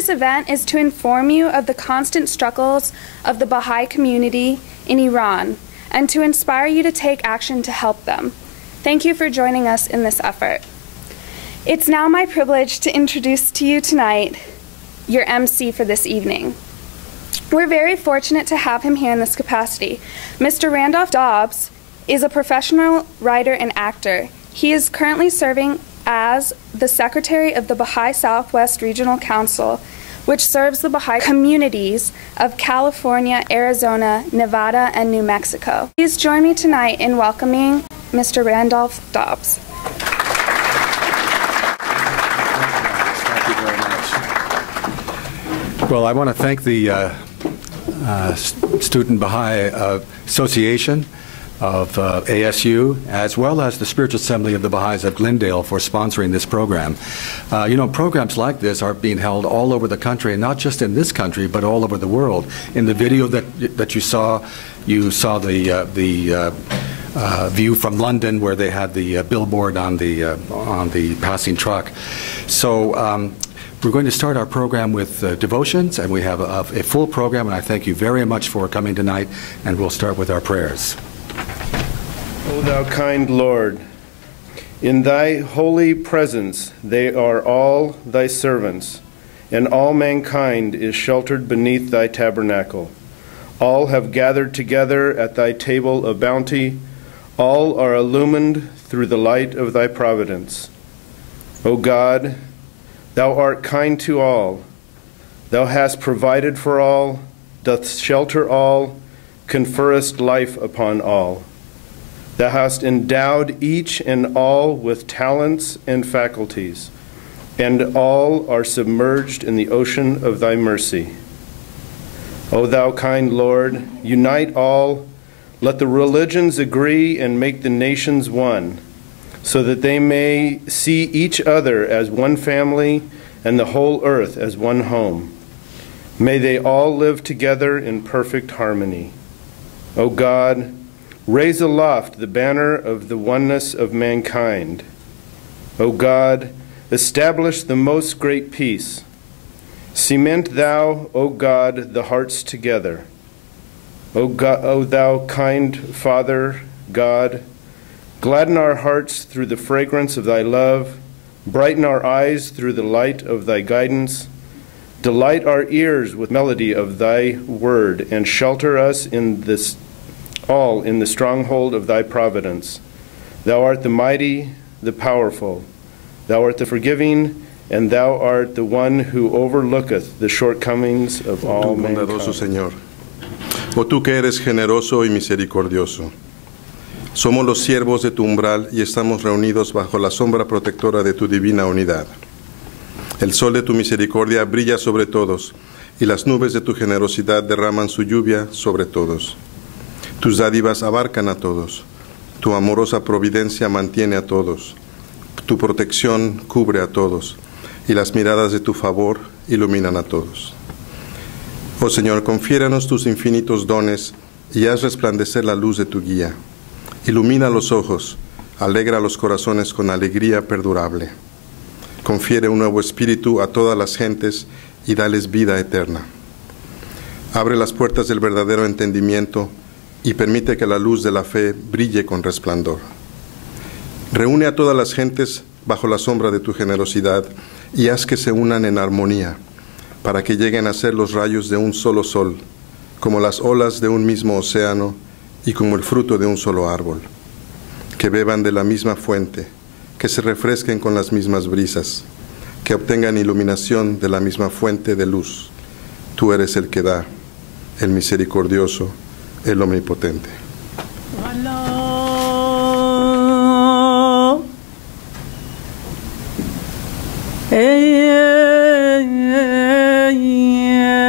this event is to inform you of the constant struggles of the Baha'i community in Iran and to inspire you to take action to help them. Thank you for joining us in this effort. It's now my privilege to introduce to you tonight your MC for this evening. We're very fortunate to have him here in this capacity. Mr. Randolph Dobbs is a professional writer and actor. He is currently serving as the Secretary of the Baha'i Southwest Regional Council, which serves the Baha'i communities of California, Arizona, Nevada, and New Mexico. Please join me tonight in welcoming Mr. Randolph Dobbs. Thank you very much. Well, I want to thank the Student Baha'i Association of ASU, as well as the Spiritual Assembly of the Baha'is of Glendale for sponsoring this program. You know, programs like this are being held all over the country, and not just in this country, but all over the world. In the video that you saw the view from London, where they had the billboard on the passing truck. So we're going to start our program with devotions, and we have a full program, and I thank you very much for coming tonight, and we'll start with our prayers. O thou kind Lord, in thy holy presence they are all thy servants, and all mankind is sheltered beneath thy tabernacle. All have gathered together at thy table of bounty. All are illumined through the light of thy providence. O God, thou art kind to all. Thou hast provided for all, dost shelter all, conferrest life upon all. Thou hast endowed each and all with talents and faculties, and all are submerged in the ocean of thy mercy. O thou kind Lord, unite all, let the religions agree and make the nations one, so that they may see each other as one family and the whole earth as one home. May they all live together in perfect harmony. O God, raise aloft the banner of the oneness of mankind. O God, establish the most great peace. Cement thou, O God, the hearts together. O God, O thou kind Father, God, gladden our hearts through the fragrance of thy love, brighten our eyes through the light of thy guidance, delight our ears with melody of thy word, and shelter us in this all in the stronghold of thy providence. Thou art the mighty, the powerful. Thou art the forgiving, and thou art the one who overlooketh the shortcomings of all mankind. Bondadoso Señor, o tú que eres generoso y misericordioso. Somos los siervos de tu umbral y estamos reunidos bajo la sombra protectora de tu divina unidad. El sol de tu misericordia brilla sobre todos, y las nubes de tu generosidad derraman su lluvia sobre todos. Tus dádivas abarcan a todos, tu amorosa providencia mantiene a todos, tu protección cubre a todos, y las miradas de tu favor iluminan a todos. Oh Señor, confiéranos tus infinitos dones y haz resplandecer la luz de tu guía. Ilumina los ojos, alegra los corazones con alegría perdurable. Confiere un nuevo espíritu a todas las gentes y dales vida eterna. Abre las puertas del verdadero entendimiento y permite que la luz de la fe brille con resplandor. Reúne a todas las gentes bajo la sombra de tu generosidad y haz que se unan en armonía, para que lleguen a ser los rayos de un solo sol, como las olas de un mismo océano y como el fruto de un solo árbol. Que beban de la misma fuente, que se refresquen con las mismas brisas, que obtengan iluminación de la misma fuente de luz. Tú eres el que da, el misericordioso, el omnipotente.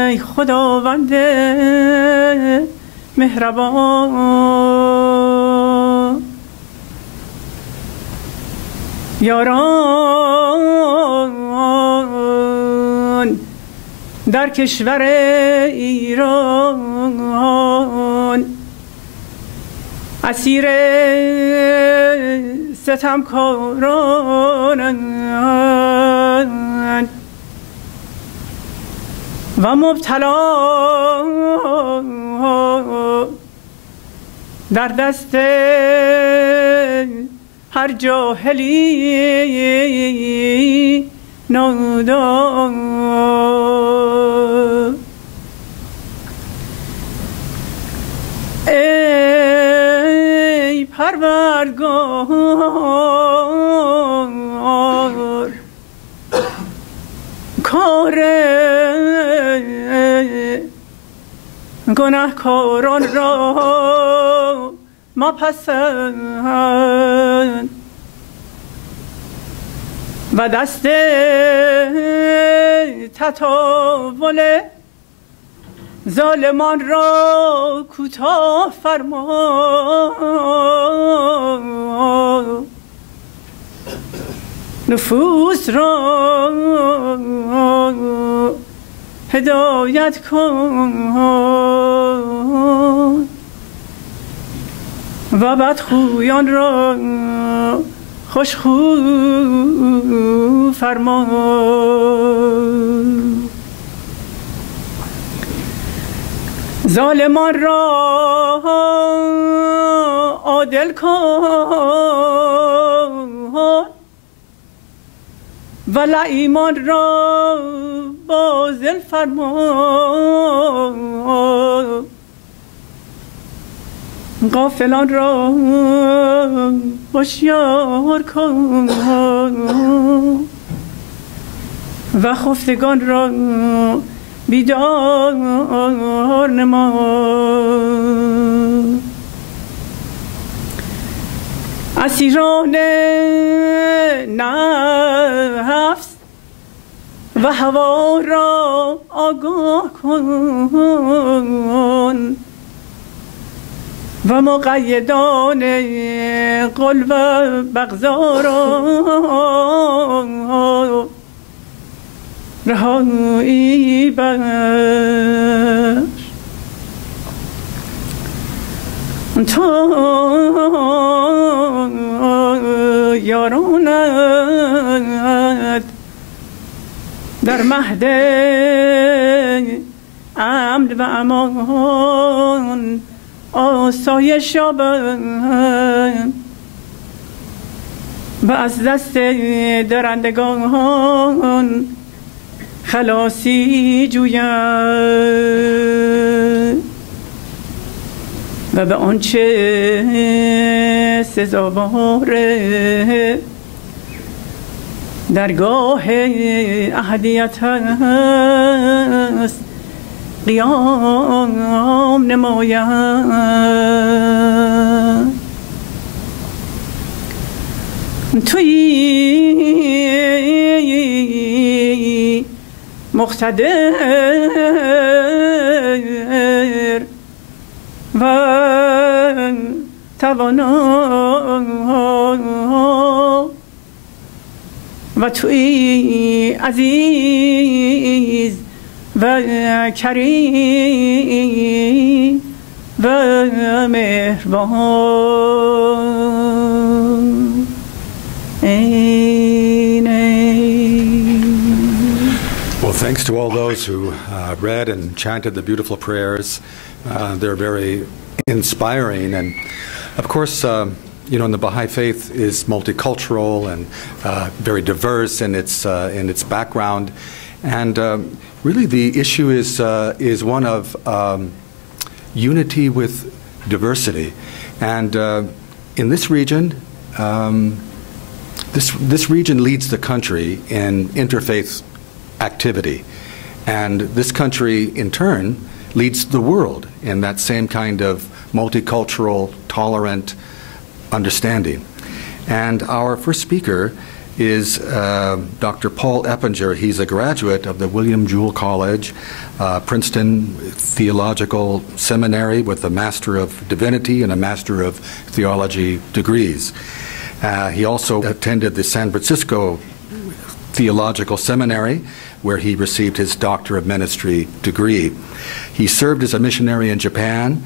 ای خداوند مهربان، یاران در کشور ایران اسیر ستمکارانند، و مبتلا در دست هر جاهلی نادان. ای پروردگار کار گناهکاران را مپسند و دست تطاول ظالمان را کوتاه فرما. نفوس را هدایت کن و بدخویان را خوشخو فرما. ظالمان را عادل کن و لعیمان را باذل فرما. غافلان را هوشیار کن و خفتگان را بیدار نما. اسیران نفس و هوا را آگاه کن و مقیدان قل و بغضا را رهایی بخش. تو یارانت در مهد امن و امان آسایش یابند و از دست درندگان خلاصی جویند و به آنچه سزاوار درگاه احدیت است قیام نمایند. تویی مقتدر و توانا و تویی عزیز و کریم و مهربان. Well, thanks to all those who read and chanted the beautiful prayers. They're very inspiring. And, of course, you know, in the Baha'i faith is multicultural and very diverse in its background. And really the issue is one of unity with diversity. And in this region, this region leads the country in interfaith activity. And this country, in turn, leads the world in that same kind of multicultural, tolerant understanding. And our first speaker is Dr. Paul Eppinger. He's a graduate of the William Jewell College, Princeton Theological Seminary with a Master of Divinity and a Master of Theology degrees. He also attended the San Francisco Theological Seminary, where he received his Doctor of Ministry degree. He served as a missionary in Japan,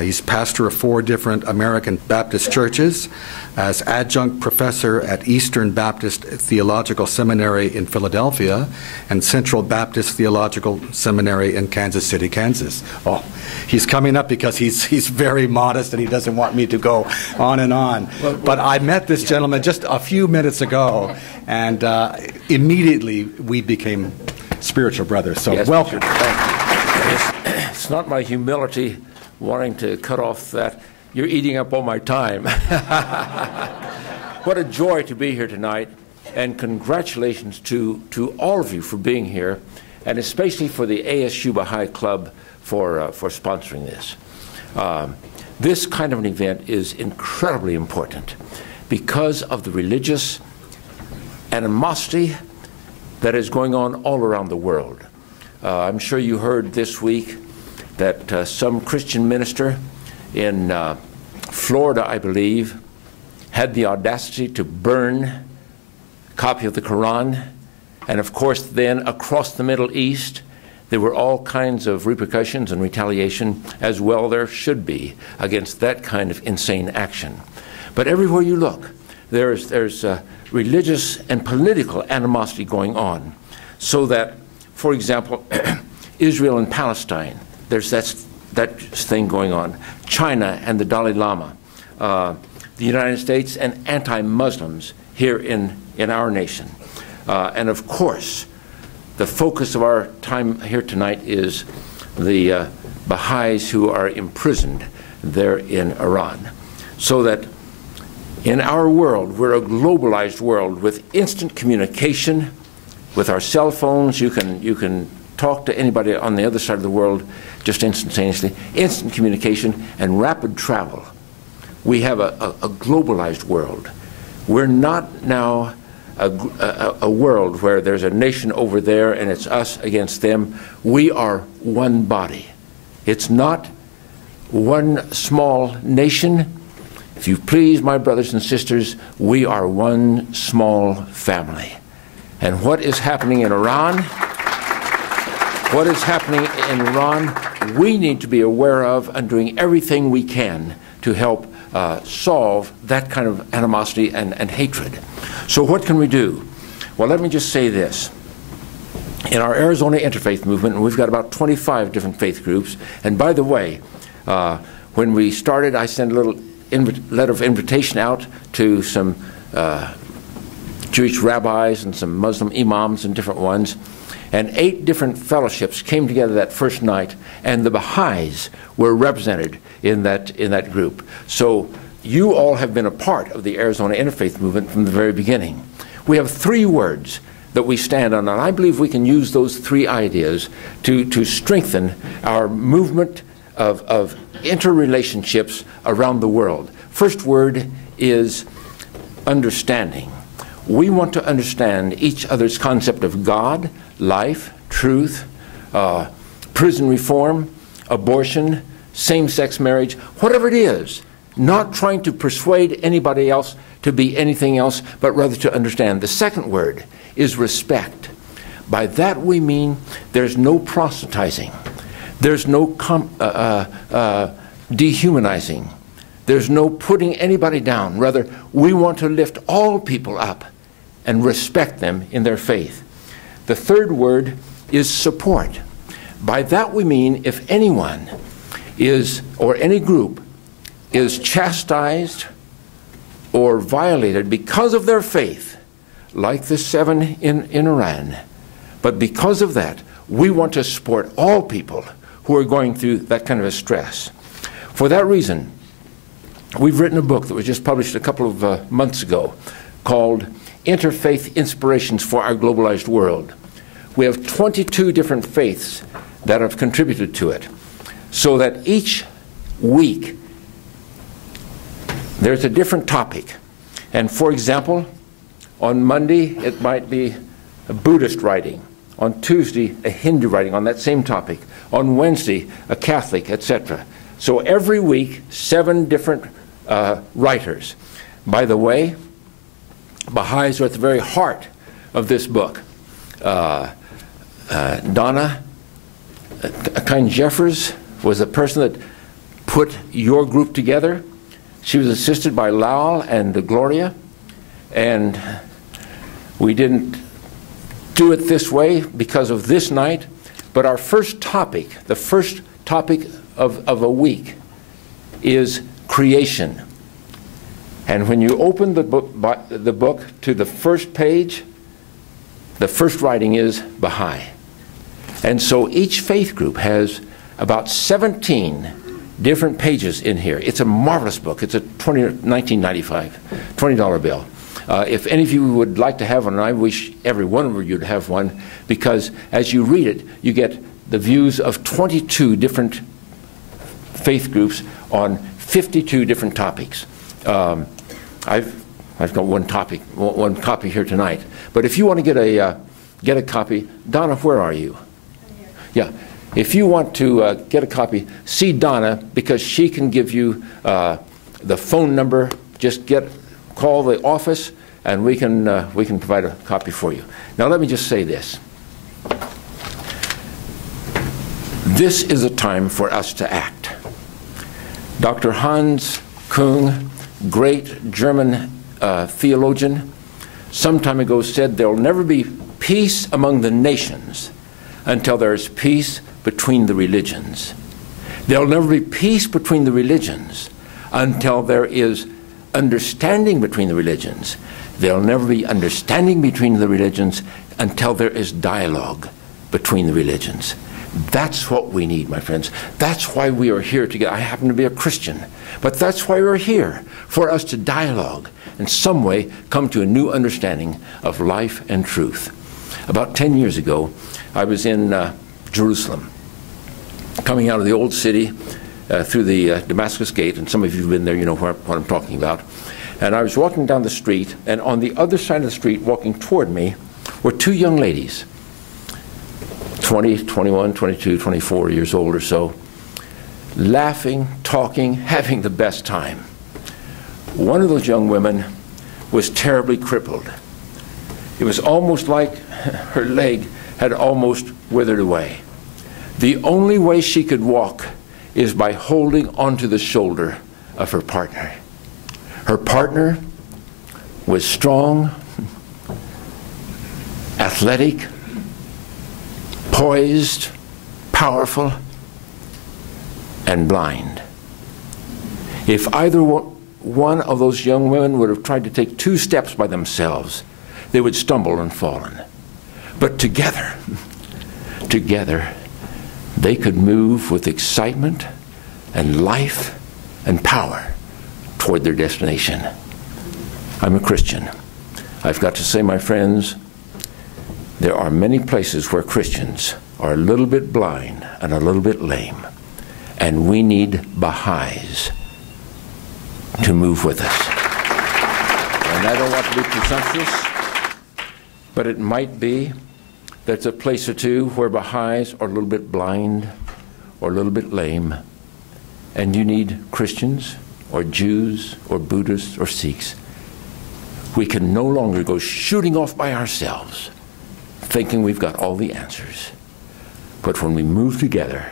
He's pastor of 4 different American Baptist churches, as adjunct professor at Eastern Baptist Theological Seminary in Philadelphia and Central Baptist Theological Seminary in Kansas City, Kansas. Oh, he's coming up because he's very modest and he doesn't want me to go on and on. But I met this gentleman just a few minutes ago, and immediately we became spiritual brothers. So yes, welcome. Thank you. It's not my humility wanting to cut off that. You're eating up all my time. What a joy to be here tonight, and congratulations to all of you for being here, and especially for the ASU Baha'i Club for sponsoring this. This kind of an event is incredibly important because of the religious animosity that is going on all around the world. I'm sure you heard this week that some Christian minister in Florida, I believe, had the audacity to burn a copy of the Quran. And of course, then across the Middle East, there were all kinds of repercussions and retaliation, as well there should be, against that kind of insane action. But everywhere you look, there's religious and political animosity going on. So that, for example, Israel and Palestine, there's that thing going on. China and the Dalai Lama, the United States and anti-Muslims here in our nation. And of course, the focus of our time here tonight is the Baha'is who are imprisoned there in Iran. So that in our world, we're a globalized world with instant communication. With our cell phones, you can talk to anybody on the other side of the world just instantaneously, instant communication and rapid travel. We have a globalized world. We're not now a world where there's a nation over there and it's us against them. We are one body. It's not one small nation. If you please, my brothers and sisters, we are one small family. And what is happening in Iran, we need to be aware of and doing everything we can to help solve that kind of animosity and hatred. So what can we do? Well, let me just say this. In our Arizona Interfaith movement, we've got about 25 different faith groups. And by the way, when we started, I sent a little letter of invitation out to some Jewish rabbis and some Muslim imams and different ones. And 8 different fellowships came together that first night, and the Baha'is were represented in that group. So you all have been a part of the Arizona Interfaith movement from the very beginning. We have 3 words that we stand on, and I believe we can use those 3 ideas to strengthen our movement of interrelationships around the world. First word is understanding. We want to understand each other's concept of God, life, truth, prison reform, abortion, same-sex marriage, whatever it is, not trying to persuade anybody else to be anything else, but rather to understand. The second word is respect. By that we mean there's no proselytizing. There's no dehumanizing. There's no putting anybody down. Rather, we want to lift all people up and respect them in their faith. The third word is support. By that we mean if anyone is, or any group, is chastised or violated because of their faith, like the 7 in Iran, but because of that, we want to support all people who are going through that kind of a stress. For that reason, we've written a book that was just published a couple of months ago called Interfaith Inspirations for Our Globalized World. We have 22 different faiths that have contributed to it, so that each week there's a different topic. And for example, on Monday it might be a Buddhist writing, on Tuesday a Hindu writing on that same topic, on Wednesday a Catholic, etc. So every week 7 different writers. By the way, Baha'is are at the very heart of this book. Donna Kind Jeffers was a person that put your group together. She was assisted by Lal and Gloria, and we didn't do it this way because of this night, but our first topic, the first topic of a week, is creation. And when you open the book to the first page, the first writing is Baha'i. And so each faith group has about 17 different pages in here. It's a marvelous book. It's a $19.95, $20 bill. If any of you would like to have one, and I wish every one of you would have one, because as you read it, you get the views of 22 different faith groups on 52 different topics. I've got one copy here tonight. But if you want to get a copy, Donna, where are you? Yeah. If you want to get a copy, see Donna, because she can give you the phone number. Just call the office, and we can provide a copy for you. Now, let me just say this. This is a time for us to act. Dr. Hans Küng, great German theologian, some time ago said there will never be peace among the nations until there is peace between the religions. There will never be peace between the religions until there is understanding between the religions. There will never be understanding between the religions until there is dialogue between the religions. That's what we need, my friends. That's why we are here together. I happen to be a Christian, but that's why we're here, for us to dialogue, in some way come to a new understanding of life and truth. About 10 years ago, I was in Jerusalem, coming out of the old city through the Damascus Gate, and some of you have been there, you know what I'm talking about. And I was walking down the street, and on the other side of the street, walking toward me, were two young ladies, 20, 21, 22, 24 years old or so, laughing, talking, having the best time. One of those young women was terribly crippled. It was almost like her leg had almost withered away. The only way she could walk is by holding onto the shoulder of her partner. Her partner was strong, athletic, poised, powerful, and blind. If either one of those young women would have tried to take 2 steps by themselves, they would stumble and fallen. But together, they could move with excitement and life and power toward their destination. I'm a Christian. I've got to say, my friends, there are many places where Christians are a little bit blind and a little bit lame, and we need Baha'is to move with us. And I don't want to be presumptuous, but it might be there's a place or two where Baha'is are a little bit blind or a little bit lame, and you need Christians or Jews or Buddhists or Sikhs. We can no longer go shooting off by ourselves, thinking we've got all the answers. But when we move together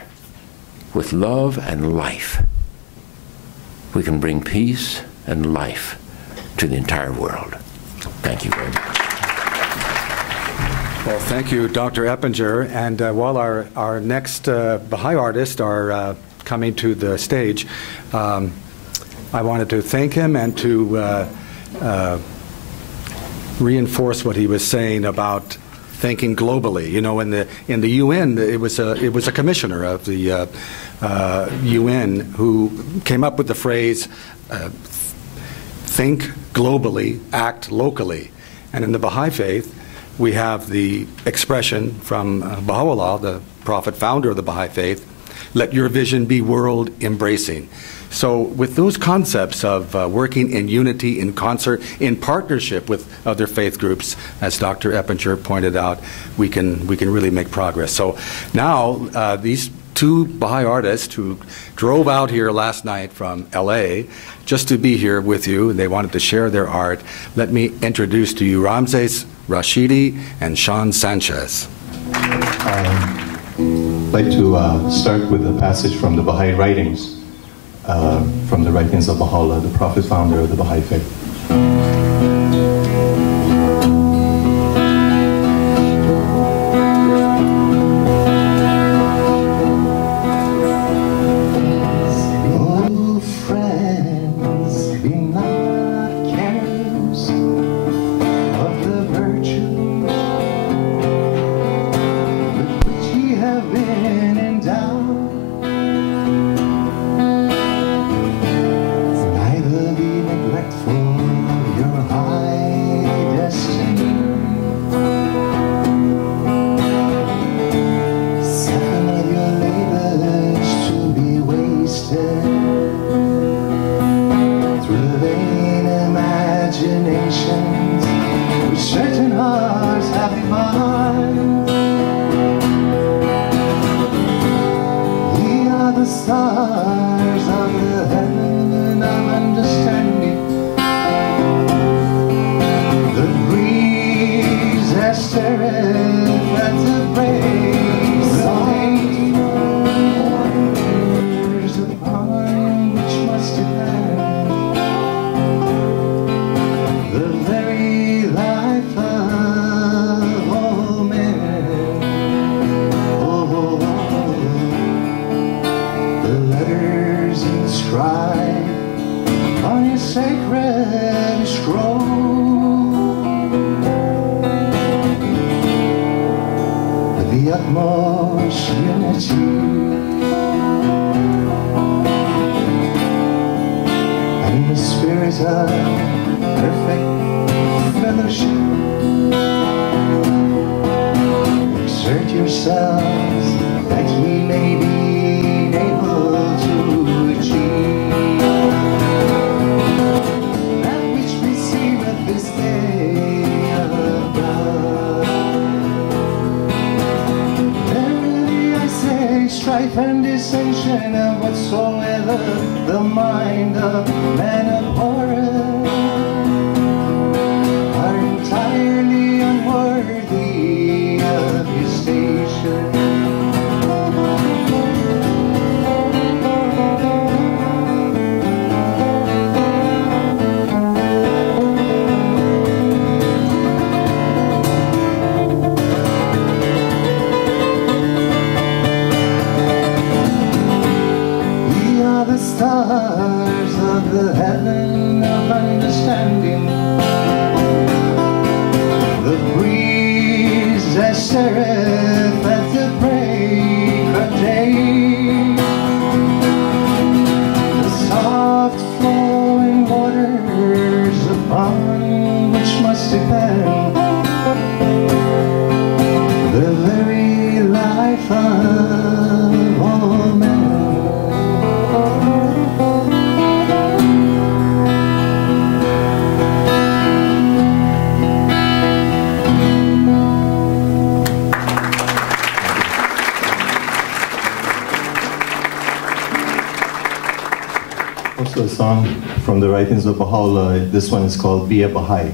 with love and life, we can bring peace and life to the entire world. Thank you very much. Well, thank you, Dr. Eppinger. And while our next Baha'i artists are coming to the stage, I wanted to thank him and to reinforce what he was saying about thinking globally. You know, in the UN, it was a commissioner of the UN who came up with the phrase, think globally, act locally. And in the Baha'i faith, we have the expression from Baha'u'llah, the prophet founder of the Baha'i faith, let your vision be world embracing. So with those concepts of working in unity, in concert, in partnership with other faith groups, as Dr. Eppinger pointed out, we can really make progress. So now these 2 Baha'i artists who drove out here last night from LA just to be here with you, and they wanted to share their art, let me introduce to you Ramses, Rashidi, and Sean Sanchez. I'd like to start with a passage from the Baha'i writings from the writings of Baha'u'llah, the prophet founder of the Baha'i faith. Also a song from the writings of Baha'u'llah. This one is called Be a Baha'i.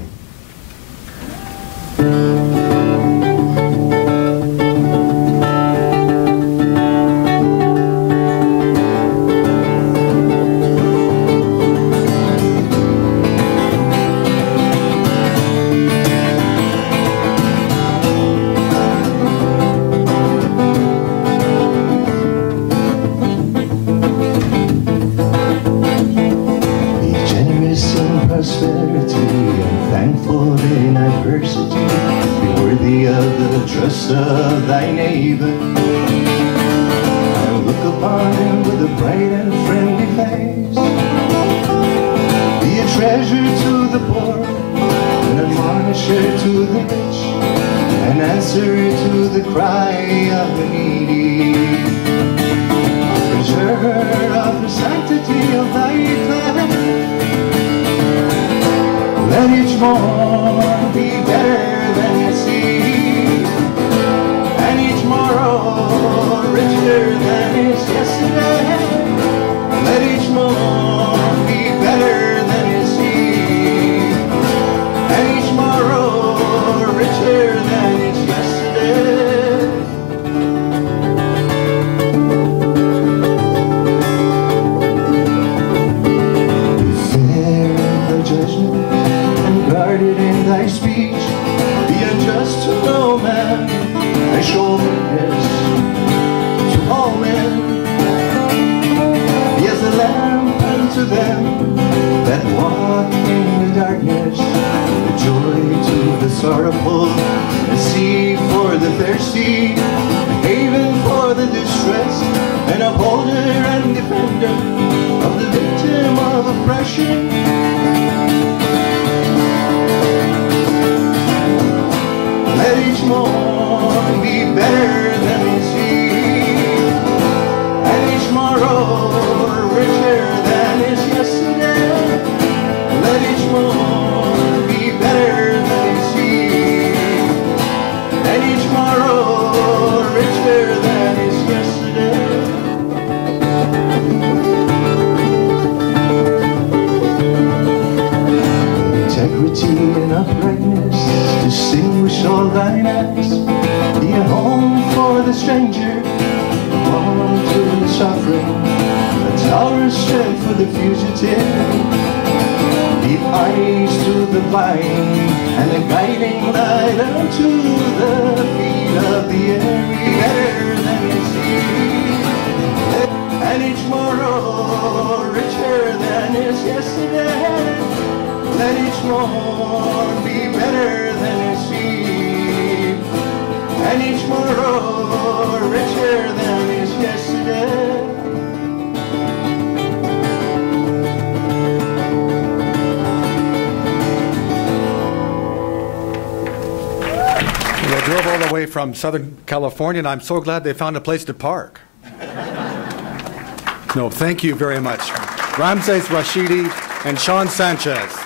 and upholder and defender of the victim of oppression. Let each morn be better than his eve, and each morrow richer than his yesterday. Let each morn be better than his eve, and each morrow richer than his yesterday. Integrity and uprightness distinguish all thine acts. Be a home for the stranger, a home to the suffering, a tower of strength for the fugitive. Be eyes to the blind, and a guiding light unto the feet of the airy, better than his seed. And each morrow richer than his yesterday. Let each morn be better than his eve, and each morrow richer than his yesterday. They drove all the way from Southern California, and I'm so glad they found a place to park. No, thank you very much. Ramses, Rashidi, and Sean Sanchez.